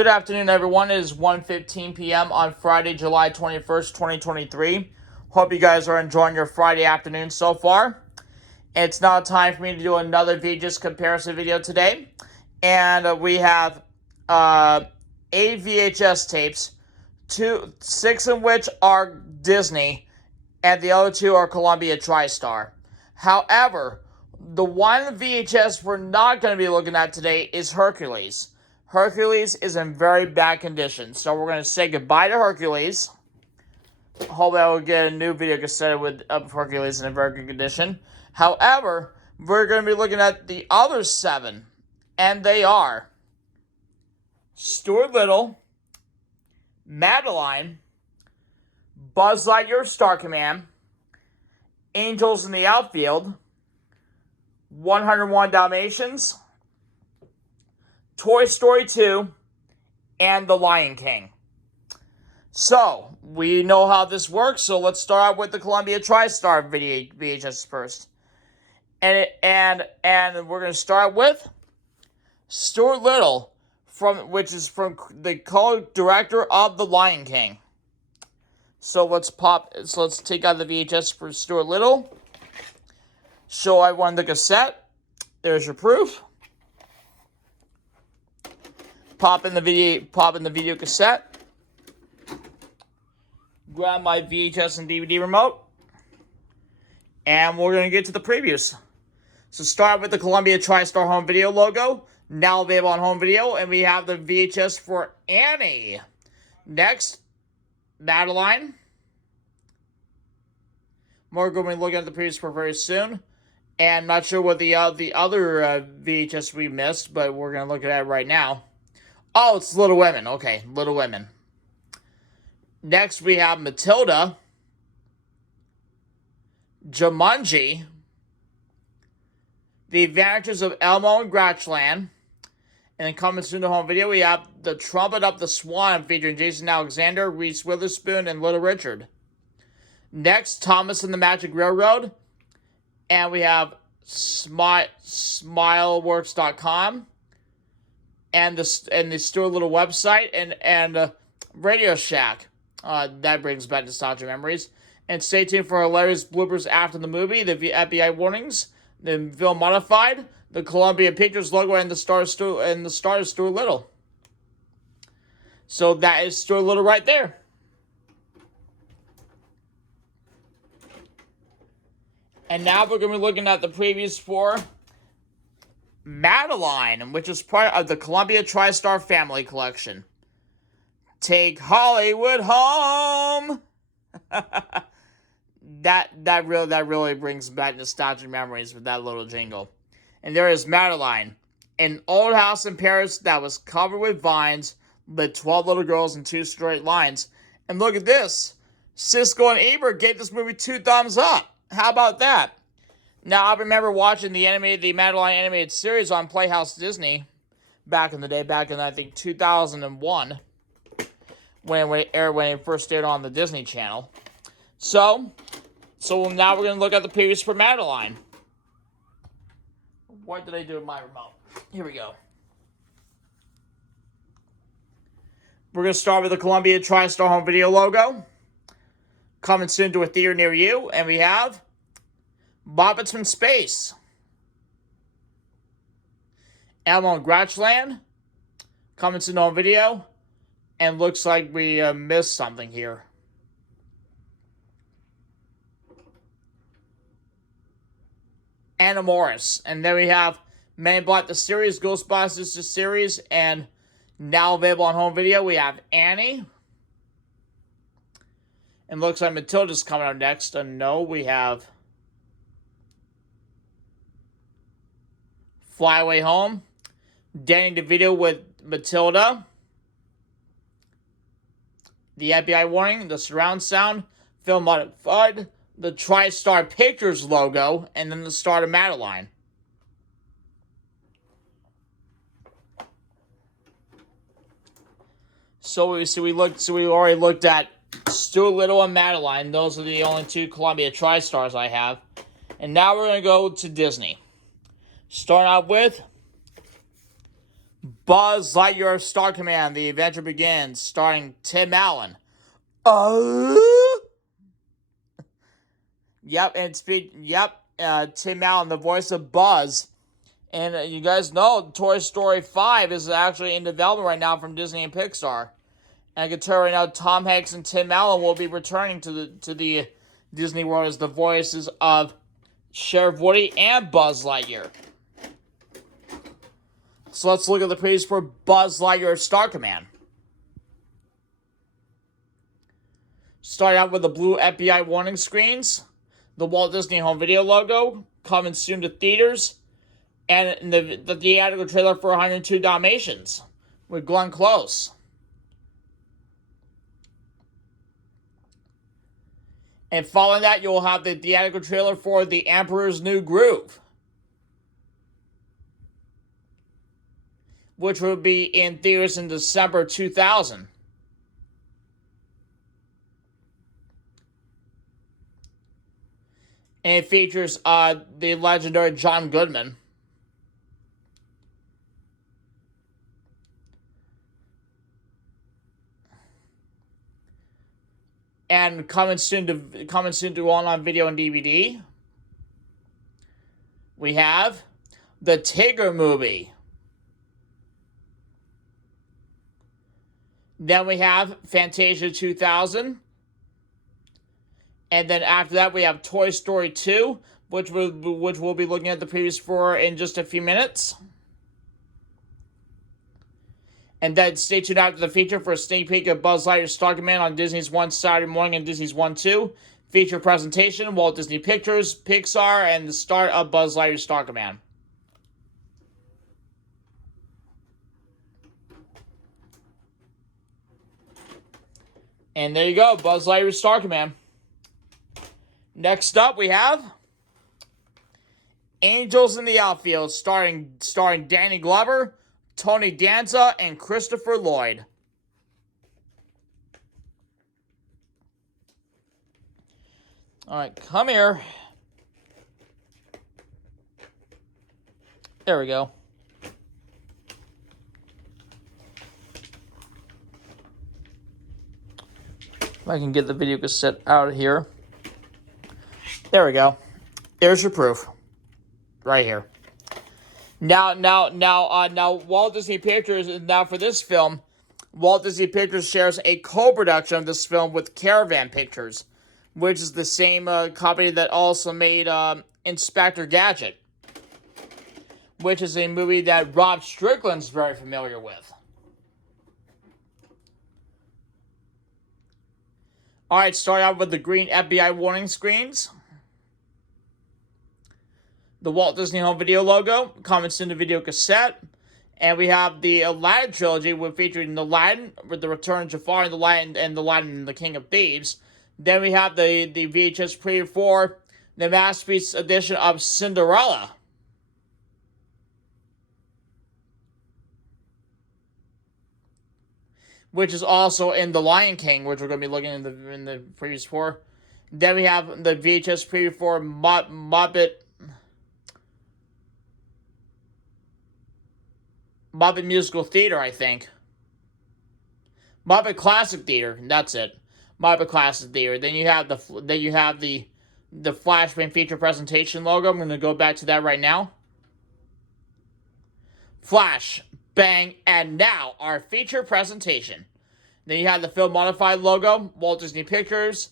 Good afternoon, everyone. It is 1:15 p.m. on Friday, July 21st, 2023. Hope you guys are enjoying your Friday afternoon so far. It's now time for me to do another VHS comparison video today. And we have 8 VHS tapes, 6 of which are Disney, and the other 2 are Columbia TriStar. However, the one VHS we're not going to be looking at today is Hercules. Hercules is in very bad condition, so we're going to say goodbye to Hercules. Hopefully I will get a new video cassette of Hercules in a very good condition. However, we're going to be looking at the other 7, and they are Stuart Little, Madeline, Buzz Lightyear Star Command, Angels in the Outfield, 101 Dalmatians, Toy Story 2, and The Lion King. So, we know how this works, so let's start out with the Columbia TriStar VHS first. And we're going to start with Stuart Little, which is from the co-director of The Lion King. So let's take out the VHS for Stuart Little. Show everyone the cassette. There's your proof. Pop in the video cassette. Grab my VHS and DVD remote. And we're going to get to the previews. So start with the Columbia TriStar Home Video logo. Now available on home video. And we have the VHS for Annie. Next, Madeline. We're going to be looking at the previews for very soon. And I'm not sure what the other VHS we missed, but we're going to look at it right now. Oh, it's Little Women. Okay, Little Women. Next, we have Matilda, Jumanji, The Adventures of Elmo and Grouchland, and then coming soon to home video, we have The Trumpet Up the Swan, featuring Jason Alexander, Reese Witherspoon, and Little Richard. Next, Thomas and the Magic Railroad, and we have Smileworks.com. And the Stuart Little website and Radio Shack. That brings back nostalgia memories. And stay tuned for hilarious bloopers after the movie, the FBI warnings, the film modified, the Columbia Pictures logo, and the star of Stuart Little. So that is Stuart Little right there. And now we're going to be looking at the previews for Madeline, which is part of the Columbia TriStar Family Collection. Take Hollywood home. that really brings back nostalgic memories with that little jingle. And there is Madeline, an old house in Paris that was covered with vines, lived 12 little girls in 2 straight lines. And look at this. Siskel and Ebert gave this movie 2 thumbs up. How about that? Now, I remember watching the Madeline animated series on Playhouse Disney back in the day, back in, I think, 2001, when it first aired on the Disney Channel. So now we're going to look at the previews for Madeline. What did I do with my remote? Here we go. We're going to start with the Columbia TriStar Home Video logo. Coming soon to a theater near you, and we have Bobbits from Space, Elmo and Grouchland, coming to home video, and looks like we missed something here. Anna Morris, and then we have Men in Black the series, Ghostbusters the series, and now available on home video, we have Annie. And looks like Matilda's coming up next, and no, we have Fly Away Home, Danny DeVito with Matilda, the FBI warning, the surround sound, film modified, the TriStar Pictures logo, and then the start of Madeline. So we already looked at Stuart Little and Madeline. Those are the only 2 Columbia TriStars I have. And now we're going to go to Disney. Starting out with Buzz Lightyear Star Command, The Adventure Begins, starring Tim Allen. Yep, and Tim Allen, the voice of Buzz. And you guys know Toy Story 5 is actually in development right now from Disney and Pixar. And I can tell right now Tom Hanks and Tim Allen will be returning to the Disney World as the voices of Sheriff Woody and Buzz Lightyear. So let's look at the previews for Buzz Lightyear Star Command. Starting out with the blue FBI warning screens, the Walt Disney Home Video logo, coming soon to theaters, and the theatrical trailer for 102 Dalmatians with Glenn Close. And following that, you'll have the theatrical trailer for The Emperor's New Groove, which will be in theaters in December 2000. And it features the legendary John Goodman. And coming soon to online video and DVD, we have the Tigger movie. Then we have Fantasia 2000. And then after that, we have Toy Story 2, which we'll be looking at the previews for in just a few minutes. And then stay tuned after the feature for a sneak peek of Buzz Lightyear Star Command on Disney's One Saturday morning and Disney's One 2. Feature presentation, Walt Disney Pictures, Pixar, and the start of Buzz Lightyear Star Command. And there you go, Buzz Lightyear Star Command. Next up, we have Angels in the Outfield, starring Danny Glover, Tony Danza, and Christopher Lloyd. All right, come here. There we go. If I can get the video cassette out of here. There we go. There's your proof. Right here. Now, Walt Disney Pictures, now for this film, Walt Disney Pictures shares a co-production of this film with Caravan Pictures, which is the same company that also made Inspector Gadget, which is a movie that Rob Strickland's very familiar with. Alright, start out with the green FBI warning screens. The Walt Disney Home Video logo, comments in the video cassette. And we have the Aladdin trilogy, featuring Aladdin with the Return of Jafar and Aladdin and the King of Thieves. Then we have the VHS preview for the Masterpiece edition of Cinderella. Which is also in The Lion King, which we're going to be looking in the previews for. Then we have the VHS preview for Muppet Musical Theater, I think. Muppet Classic Theater, that's it. Muppet Classic Theater. Then you have the Flashbang feature presentation logo. I'm going to go back to that right now. Flash, bang, and now our feature presentation. Then you have the Film Modified logo, Walt Disney Pictures,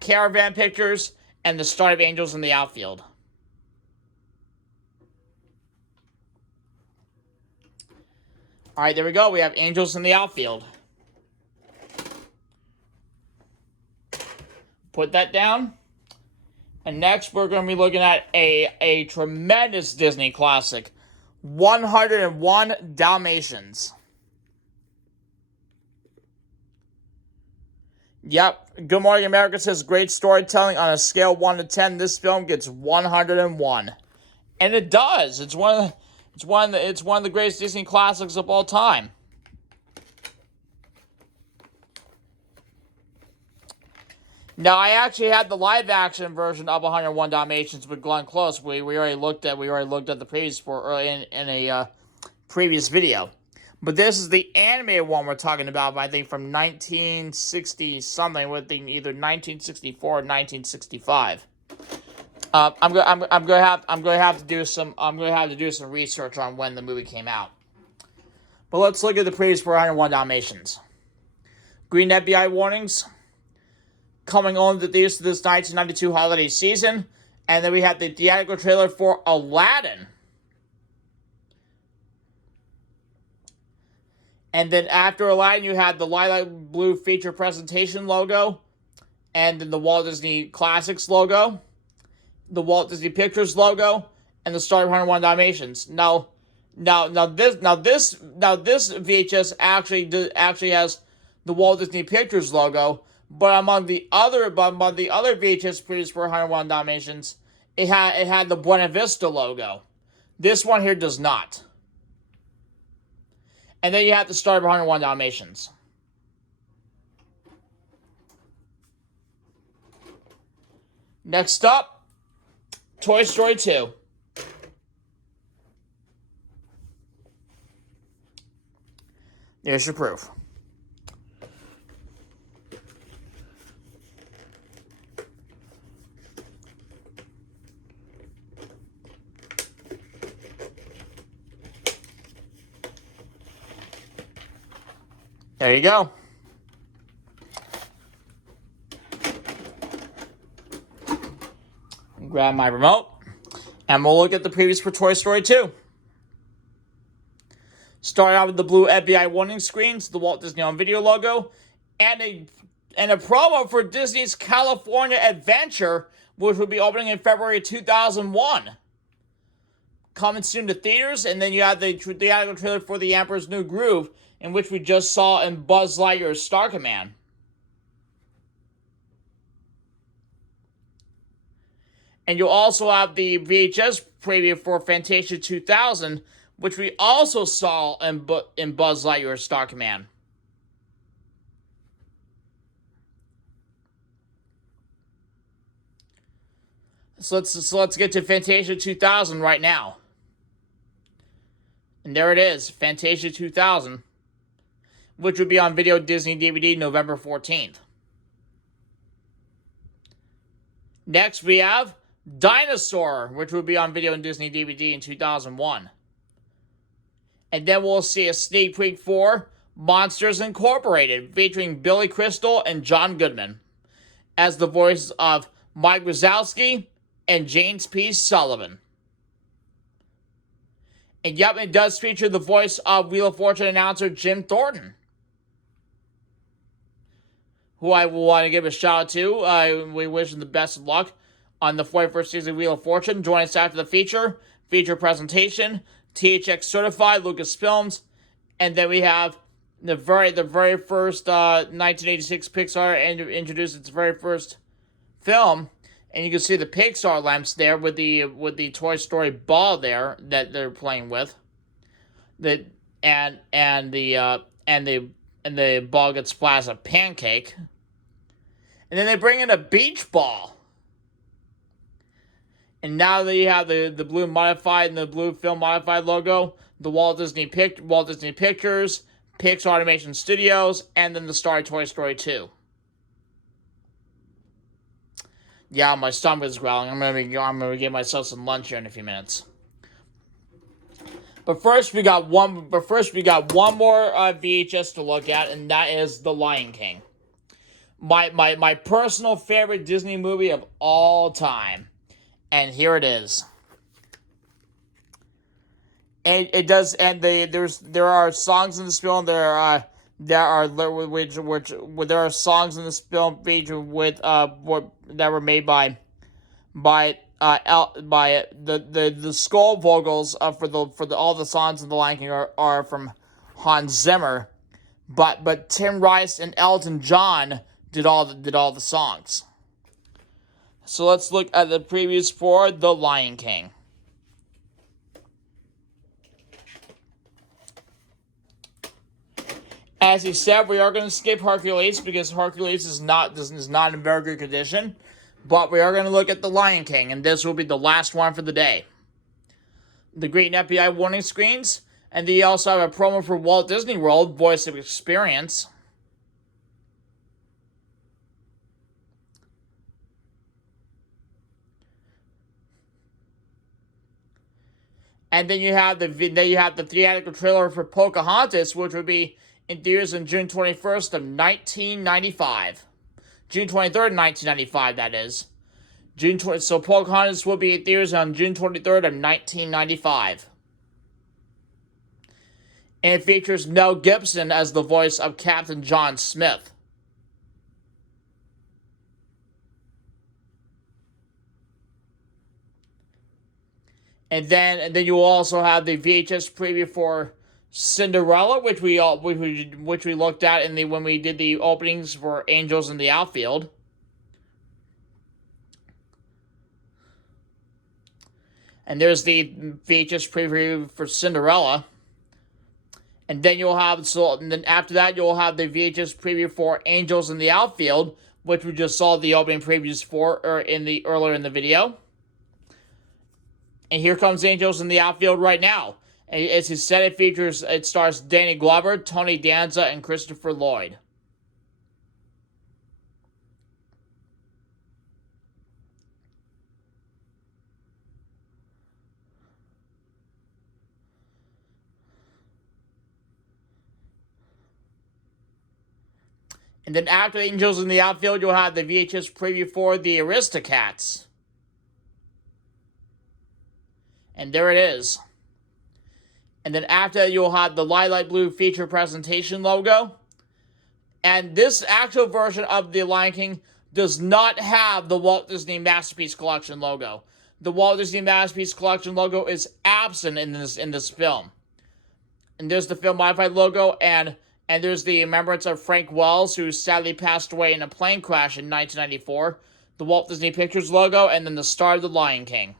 Caravan Pictures, and the start of Angels in the Outfield. Alright, there we go. We have Angels in the Outfield. Put that down. And next, we're going to be looking at a tremendous Disney classic, 101 Dalmatians. Yep, Good Morning America says great storytelling on a scale 1 to 10. This film gets 101. And it does. It's one of the greatest Disney classics of all time. Now, I actually had the live-action version of 101 Dalmatians with Glenn Close. We already looked at the previews for early in a previous video. But this is the animated one we're talking about, I think from 1960 something, with either 1964 or 1965. I'm gonna have to do some research on when the movie came out. But let's look at the previews for 101 Dalmatians. Green FBI warnings coming on to this 1992 holiday season, and then we have the theatrical trailer for Aladdin. And then after Aladdin, you had the lilac blue feature presentation logo, and then the Walt Disney Classics logo, the Walt Disney Pictures logo, and the start of 101 Dalmatians. Now this VHS actually has the Walt Disney Pictures logo, but among the other VHS produced for 101 Dalmatians, it had the Buena Vista logo. This one here does not. And then you have the start of 101 Dalmatians. Next up, Toy Story 2. There's your proof. There you go. Grab my remote, and we'll look at the previews for Toy Story 2. Start out with the blue FBI warning screens, the Walt Disney On Video logo, and a promo for Disney's California Adventure, which will be opening in February 2001. Coming soon to theaters, and then you have the theatrical trailer for The Emperor's New Groove, in which we just saw in Buzz Lightyear's Star Command. And you'll also have the VHS preview for Fantasia 2000, which we also saw in Buzz Lightyear's Star Command. So let's get to Fantasia 2000 right now. And there it is, Fantasia 2000, which would be on Video Disney DVD November 14th. Next, we have Dinosaur, which would be on Video and Disney DVD in 2001. And then we'll see a sneak peek for Monsters Incorporated, featuring Billy Crystal and John Goodman as the voices of Mike Wazowski and James P. Sullivan. And yep, it does feature the voice of Wheel of Fortune announcer Jim Thornton, who I will want to give a shout out to. We wish him the best of luck on the 41st season of Wheel of Fortune. Join us after the feature presentation, THX certified, Lucasfilms, and then we have the very first 1986 Pixar introduced its very first film, and you can see the Pixar lamps there with the Toy Story ball there that they're playing with. And the ball gets splashed a pancake. And then they bring in a beach ball. And now that you have the blue modified and the blue film modified logo, the Walt Disney Pictures, Pixar Animation Studios, and then the star Toy Story 2. Yeah, my stomach is growling. I'm gonna get myself some lunch here in a few minutes. But first we got one more VHS to look at, and that is The Lion King. My personal favorite Disney movie of all time. And here it is. And it does, and there are songs in this film. There are songs in this film featured with that were made by the skull vocals for all the songs in The Lion King are from Hans Zimmer, but Tim Rice and Elton John did all the songs. So let's look at the previews for The Lion King. As he said, we are going to skip Hercules because Hercules is not in very good condition. But we are going to look at The Lion King, and this will be the last one for the day. The green FBI warning screens, And then you also have a promo for Walt Disney World, Voice of Experience. And then you have the theatrical trailer for Pocahontas, which would be in theaters on June 21st of 1995. June 23rd, 1995, that is. So Pocahontas will be in theaters on June 23rd of 1995. And it features Mel Gibson as the voice of Captain John Smith. And then you will also have the VHS preview for Cinderella, which we looked at when we did the openings for Angels in the Outfield. And there's the VHS preview for Cinderella. And then after that you'll have the VHS preview for Angels in the Outfield, which we just saw the opening previews for earlier in the video. And here comes Angels in the Outfield right now. As he said, it stars Danny Glover, Tony Danza, and Christopher Lloyd. And then after Angels in the Outfield, you'll have the VHS preview for The Aristocats. And there it is. And then after that, you'll have the Lilac Blue feature presentation logo. And this actual version of The Lion King does not have the Walt Disney Masterpiece Collection logo. The Walt Disney Masterpiece Collection logo is absent in this film. And there's the film modified logo, and there's the remembrance of Frank Wells, who sadly passed away in a plane crash in 1994. The Walt Disney Pictures logo, and then the star of The Lion King.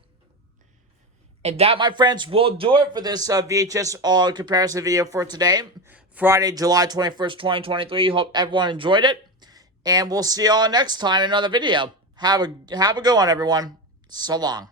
And that, my friends, will do it for this VHS comparison video for today, Friday, July 21st, 2023. Hope everyone enjoyed it, and we'll see you all next time in another video. Have a good one, everyone. So long.